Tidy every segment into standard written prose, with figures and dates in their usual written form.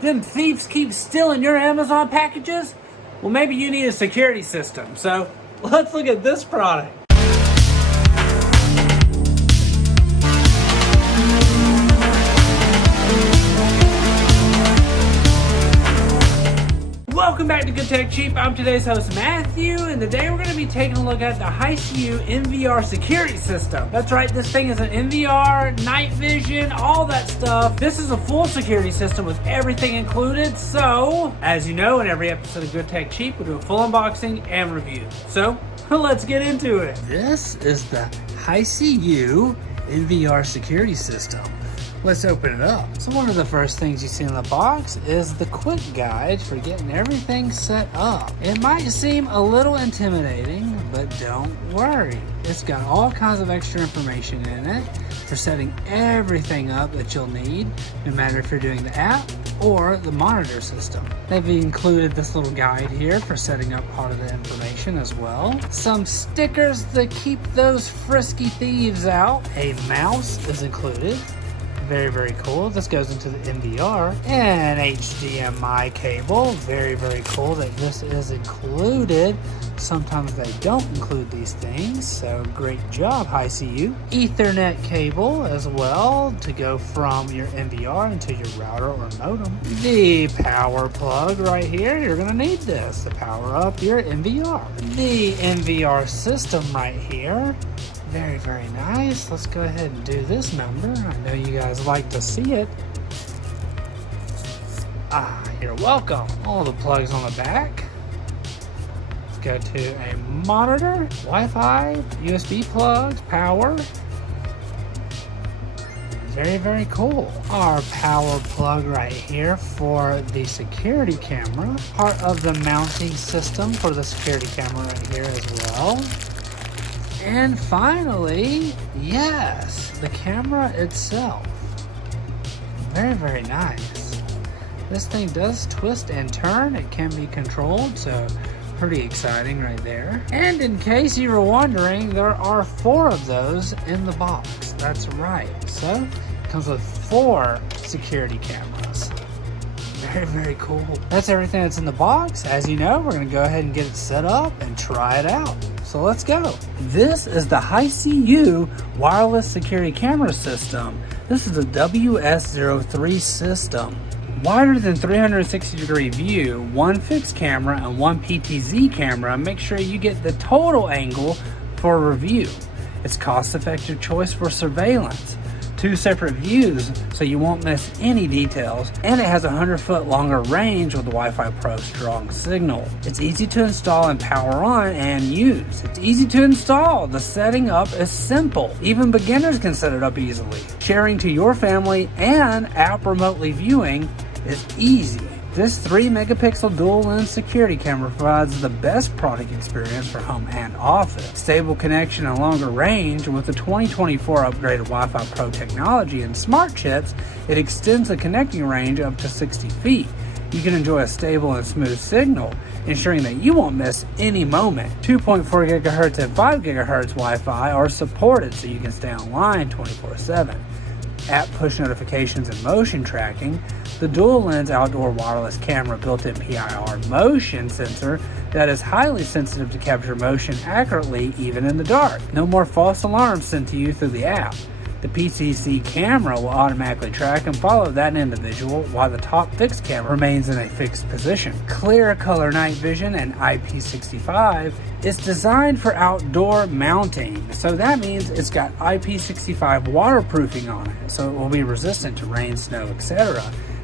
Them thieves keep stealing your Amazon packages? Well, maybe you need a security system. So let's look at this product. Welcome back to Good Tech Cheap. I'm today's host, Matthew, and today we're going to be taking a look at the Hiseeu NVR security system. That's right, this thing is an NVR, night vision, all that stuff. This is a full security system with everything included. So, as you know, in every episode of Good Tech Cheap, we do a full unboxing and review. So, let's get into it. This is the Hiseeu NVR security system. Let's open it up. So one of the first things you see in the box is the quick guide for getting everything set up. It might seem a little intimidating, but don't worry. It's got all kinds of extra information in it for setting everything up that you'll need, no matter if you're doing the app or the monitor system. They've included this little guide here for setting up part of the information as well. Some stickers that keep those frisky thieves out. A mouse is included. Very, very cool. This goes into the NVR and HDMI cable. Very, very cool that this is included. Sometimes they don't include these things, so great job, Hiseeu. Ethernet cable as well to go from your NVR into your router or modem. The power plug right here, you're gonna need this to power up your NVR. The NVR system right here. Very, very nice. Let's go ahead and do this number. I know you guys like to see it. You're welcome. All the plugs on the back. Let's go to a monitor, Wi-Fi, USB plugs, power. Very, very cool. Our power plug right here for the security camera. Part of the mounting system for the security camera right here as well. And finally, yes, the camera itself. Very, very nice. This thing does twist and turn. It can be controlled, so pretty exciting right there. And in case you were wondering, there are 4 of those in the box. That's right. So it comes with 4 security cameras. Very, very cool. That's everything that's in the box. As you know, we're going to go ahead and get it set up and try it out. So let's go. This is the Hiseeu wireless security camera system. This is a WS03 system. Wider than 360-degree view, 1 fixed camera and 1 PTZ camera. Make sure you get the total angle for review. It's cost-effective choice for surveillance. 2 separate views so you won't miss any details, and it has a 100-foot longer range with the Wi-Fi-Pro strong signal. It's easy to install and power on and use. It's easy to install. The setting up is simple. Even beginners can set it up easily. Sharing to your family and app remotely viewing is easy. This 3-megapixel dual lens security camera provides the best product experience for home and office. Stable connection and longer range with the 2024 upgraded Wi-Fi Pro technology and smart chips, it extends the connecting range up to 60 feet. You can enjoy a stable and smooth signal, ensuring that you won't miss any moment. 2.4 GHz and 5 GHz Wi-Fi are supported so you can stay online 24/7. App push notifications and motion tracking. The dual lens outdoor wireless camera built-in PIR motion sensor that is highly sensitive to capture motion accurately even in the dark. No more false alarms sent to you through the app. The PCC camera will automatically track and follow that individual while the top fixed camera remains in a fixed position. Clear color night vision and IP65 is designed for outdoor mounting. So that means it's got IP65 waterproofing on it, so it will be resistant to rain, snow, etc.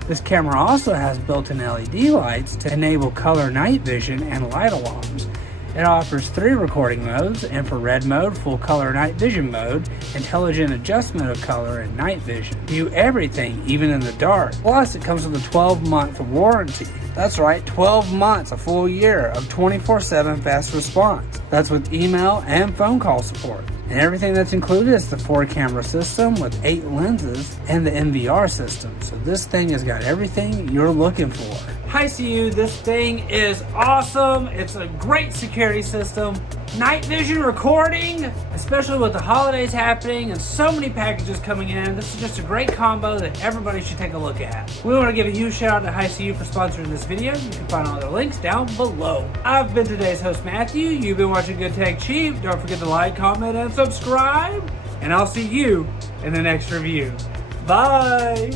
This camera also has built-in LED lights to enable color night vision and light alarms. It offers 3 recording modes: infrared mode, full color night vision mode, intelligent adjustment of color, and night vision. View everything, even in the dark. Plus, it comes with a 12-month warranty. That's right, 12 months, a full year of 24/7 fast response. That's with email and phone call support. And everything that's included is the 4-camera system with 8 lenses and the NVR system. So this thing has got everything you're looking for. Hiseeu, this thing is awesome. It's a great security system. night vision recording, especially with the holidays happening and so many packages coming in. This is just a great combo that everybody should take a look at. We want to give a huge shout out to Hiseeu for sponsoring this video. You can find all their links down below. I've been today's host, Matthew. You've been watching Good Tech Cheap. Don't forget to like, comment, and subscribe. And I'll see you in the next review. Bye.